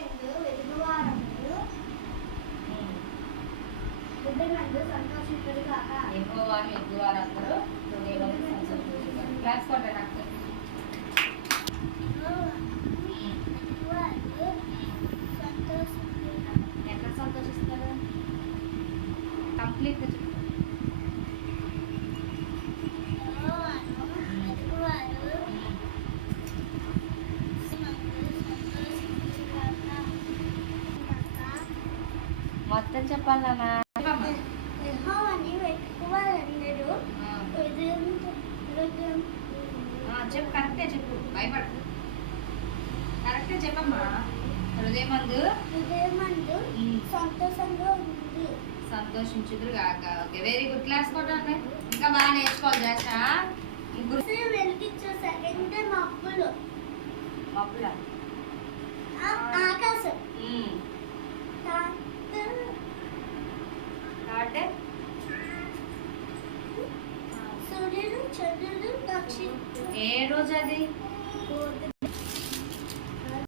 ఎందు వెలుగువారములు బుద్ధిమందు సంతోషించుడుగాక. యెహోవాను ఎరుగువారందరూ హృదయమందు సంతోషించుదురు. క్లాప్స్ కొట్టండి అక్క. ఎక్కడ సంతోషిస్తారు? కంప్లీట్గా చెప్పు. మొత్తం చెప్పాలి నాన్న. యెహోవాని వెతుకువారందరూ చెప్పు, కరెక్టే చెప్పు, భయపడు. కరెక్టే చెప్పమ్మా. హృదయమందు సంతోషంగా ఉంది. సంతోషించుదురు కాక. Okay, very good. క్లాస్ కొట్టండి. ఇంకా బాగా నేర్చుకోవాలి జాషా. వెలిగించు సెకండ్ మబ్బులు మబ్బుల ఆకాశం కాబట్టి సూర్యుడు చంద్రుడు నక్షత్రం. ఏ రోజు అది?